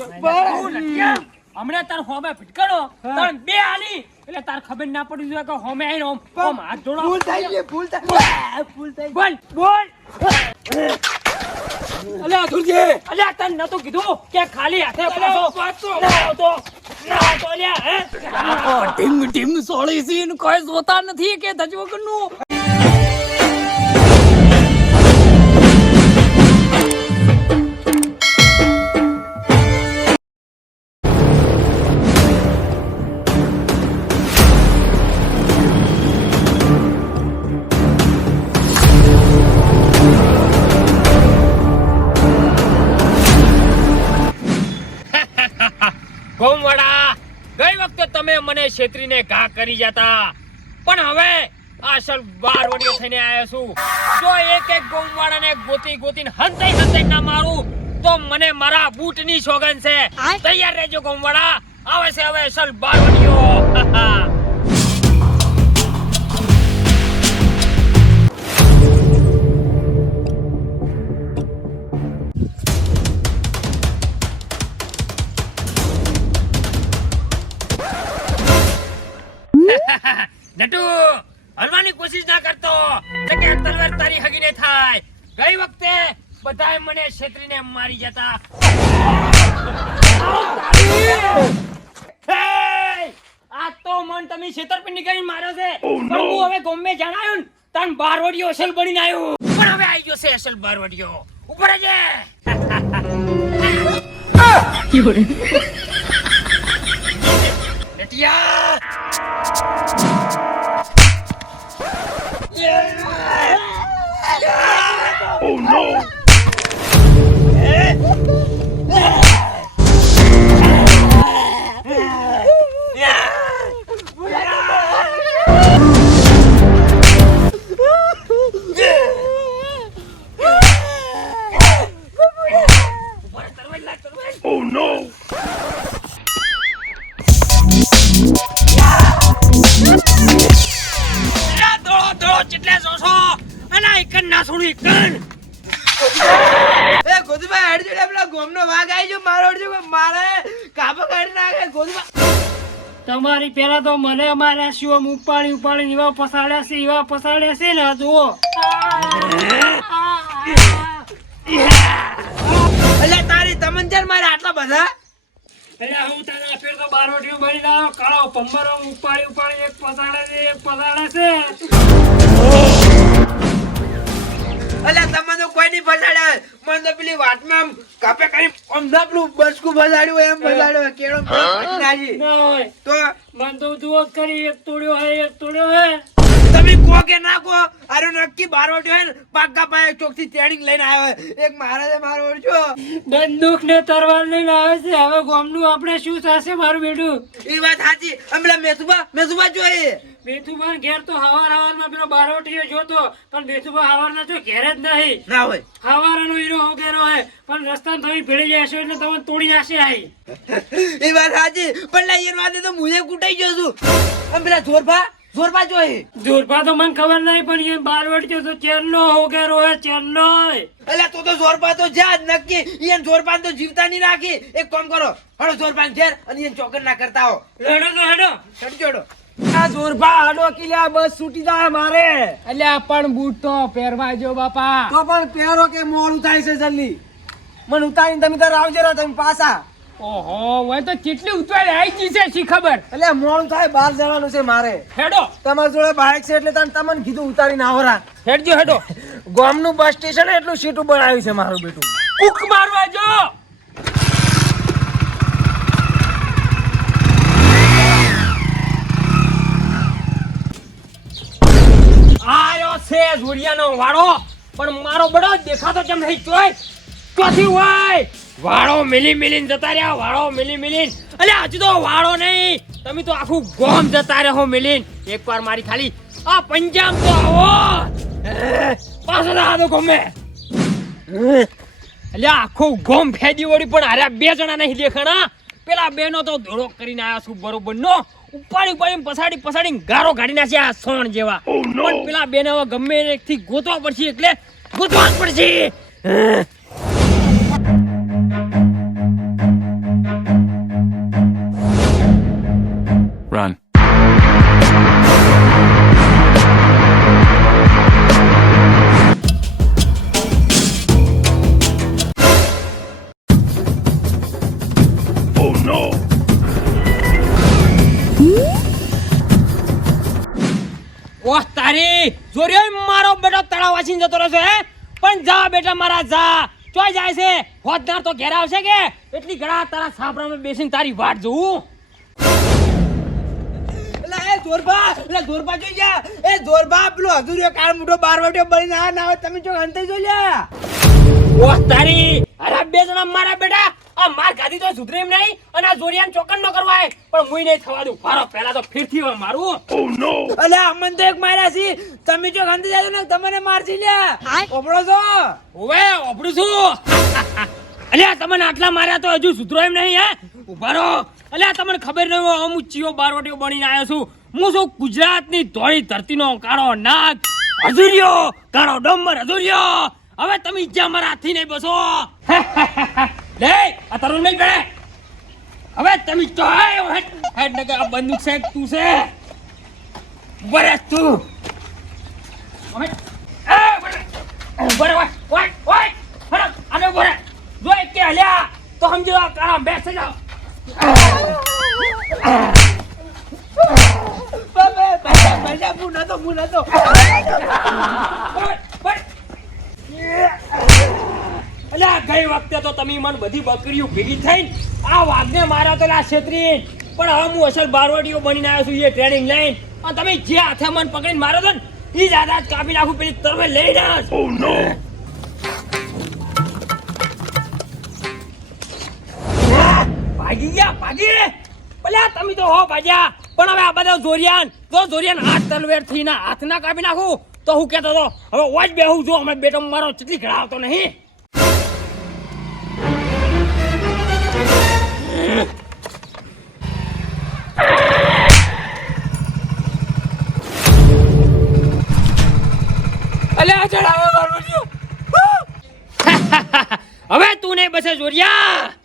હમણે તાર હોમે ફટકારો તણ બે આલી એટલે તાર ખબર ના પડી જોઈએ કે હોમે આઈને ઓમ હાથ જોડો. ભૂલ થઈ ગઈ બોલ અલ્યા ધુરજી અલ્યા તને નતો કીધું કે ખાલી હાથે પાછો ના તો અલ્યા હે ટીમ સોળી સીન કોઈ જોતા નથી કે ધજવગનું. ગોમવાડા ગઈ વખતે તમે મને છેતરીને ઘા કરી જતા પણ હવે અસલ બારવડીઓ થઈને આવ્યો છું. જો એક ગોમવાડાને ગોતીને હંતાઈ ના મારું તો મને મારા બૂટની સોગન છે. તૈયાર રહેજો ગોમવાડા, આવે છે હવે અસલ બારવડીઓ. નટુ હલવાની કોશિશ ના કરતો કે તલવાર તારી હગીને થાય. ગઈ વખતે બધાએ મને છેતરીને મારી જતા. આ તો મન તમે છેતરપિંડી કરીને માર્યો છે. પણ હું હવે ગોમે જણાયો ને તન બારવડીઓ અસલ બનીને આવ્યો. પણ હવે આવી ગયો છે અસલ બારવડીઓ. ઉપર જ નટિયા. Oh no! Oh no! ચેટલે જોશો અને એકન ના છોડું એકન. એ ગોદુભાઈ હેડ જોડે પેલા ગોમનો વાઘ આવી જો મારો જો મારે કાબો કાઢી નાખે ગોદુભાઈ. તમારી પેલા તો મને અમારા શિવમ ઉપાડી એવા પસાડ્યા છે ને જુઓ. અલ્યા તારી તમંજર મારે આટલા બધા. એટલે હું તને ફેર તો બારવટીઓ બની લાવો કાળો પંબરો ઉપાડી એક પસાડે છે. અલ્યા તમે તો કોઈ નહીં ફસાડ્યા. મને તો પેલી વાતમાં આમ કાપે કરી આમ નકલું બસકું ફસાડ્યું એમ ફસાડ્યો કેળો ફસાડી ના હોય તો મન તો જુઓ કરી એક તોડ્યો હે. તમે કહો કે ના કહો આરો નક્કી બારવટ્યો હે ને પાક્કા પાયે ચોકથી ટ્રેનિંગ લઈને આવ્યો હે. એક મહારાજે મારો ઓળખ્યો બંદૂક ને તરવાર લઈને આવે છે. હવે ગામનું આપણે શું થશે મારું બેટું? એ વાત સાચી. અમલા મેસુબા જોઈએ બેથુબા ઘેર તો હવારમાં પેલો બારવટીયો જોતો પણ બેથુબા હવારના તો ઘેર જ નહીં. ના હોય હવારાનો હીરો હોગેરો હે પણ રસ્તામાં તમે ભેળી જશો એટલે તમને તોડી નાખશે. આઈ એ વાત સાચી. પણ લા યાર વાદે તો મુજે કૂટાઈ ગયો છું. અમ પેલા જોરબા જોઈએ. જોરબા તો મને ખબર નહીં પણ એ બારવટીયો તો ચેલ્લો હોગેરો હે ચેલ્લો. અલ્યા તો જોરબા તો જા જ નક્કી. ઈયન જોરબાન તો જીવતા નહીં રાખી. એક કામ કરો હળો જોરબાન ઘેર અને ઈયન ચોકર ના કરતા હો. હેડો ચડજોડો આ જોરબા હાડો કિલ્યા બસ છૂટી જાય મારે. અલ્યા પણ બૂટ તો પહેરવા જો બાપા. તો પણ પહેરો કે મોડું થાય છે જલ્દી. મને ઉતારીને તમે તાર આવજો રા તમે પાછા. ઓહો હવે તો કેટલી ઉતવાળી આવી ગઈ છે શી ખબર. એટલે મોડું થાય બહાર જવાનું છે મારે. હેડો તમારી જોડે બાઇક છે એટલે તમને કીધું ઉતારીને આવરા. હેડો ગામનું બસ સ્ટેશન એટલું સીટું બનાવ્યું છે મારું બેટું. કુક મારવા જો. આયો છે જોડિયાનો વાળો પણ મારો બડો દેખાતો કેમ નહીં ચોય ચોથી હોય. વાળો મિલીને જતા રહ્યા. વાળો મિલીને અલ્યા હજુ તો વાળો નહીં તમે તો આખું ગોમ જતા રહો મિલીને. એકવાર મારી ખાલી આ પંજાબ તો આવો પાછો દો ગમે. અલ્યા આખું ગોમ ફેદી વળી પણ હાર્યા બે જણા નહીં દેખાણા. પેલા બેનો તો ધોળો કરીને આવ્યા છું બરોબર નો. ઉપાડી પસાડી ગારો કાઢી નાખ્યા આ સોણ જેવા. પણ પેલા બેને હવે ગમે એકથી ગોતવા પડશે એટલે ગોતવા જ પડશે. ઓહ તારી જોરિયો મારો બેટો તળાવ વાસીને જતો રહેશે હે પણ જા બેટા મારા જા ચોય જાય છે હોદનાર તો ઘેર આવશે કે એટલી ઘડા તારા સાપરામાં બેસીને તારી વાટ જોઉં એ જોરબા જોઈ જા એ જોરબા પેલો હજુરિયો કાળ મોટો બારવટીયો બળીને આ ના આવે તમે જો અંતે જોઈ લ્યા ઓહ તારી અરે બે જણા મારા બેટા આ માર ગાદી તો સુધરે એમ નહીં અને આ જોરિયાન ચોકન ન કરવાય પણ મુઈ નહીં થવા દઉં ફારો પહેલા તો ફીરથી વા મારું અલ્યા અમન તો એક માર્યા છે તમે જો અંતે જાજો ને તમને મારસી લ્યા ઓપડો છો ઓવે ઓપડું છું અલ્યા તમને આટલા માર્યા તો હજુ સુધરો એમ નહીં હે ઉભા રહો અલ્યા તમને ખબર નહીં હોય હું ચિયો બારવટીયો બનીને આવ્યો છું હું છું ગુજરાતની ધોળી ધરતીનો કાળો નાગ હજુરિયો કાળો ડમર હજુરિયો હવે તમે જ્યાં મારા હાથી નહીં બસો લે આ તરુણ નહીં બેડે હવે તમે તો હેડ નગર આ બંદૂક છે તું છે બરે તું હવે બરે ઓય હડ આને બરે જો એક કે હલ્યા તો સમજો આ કાળા બેસે જાઓ બજા મુના તો અલ્યા ગઈ વખતે તો તમે મને બધી બકરીઓ ભેગી થઈને આ વાઘને માર્યો તો આ છેતરી પણ હવે હું અસલ બારવટીઓ બનીને આવ્યો છું એ ટ્રેનિંગ લઈને અને તમે જે હાથે મને પકડીને માર્યો તો ને એ જ આધાર કાપી નાખું પેલી તરવે લઈને ભાગી ગયા ભલે તમે તો હો ભાગ્યા પણ હવે આ બધા જોરિયાન હાથ તલવેર થી ના હાથ ના કાપી નાખું તો હું કેતો હતો હવે ઓજ બેહું જો અમે બેટો મારો ચટલી ઘડાવતો નહીં અલ્યા ચડાવે મારું હવે તું નહીં બસે જોરિયા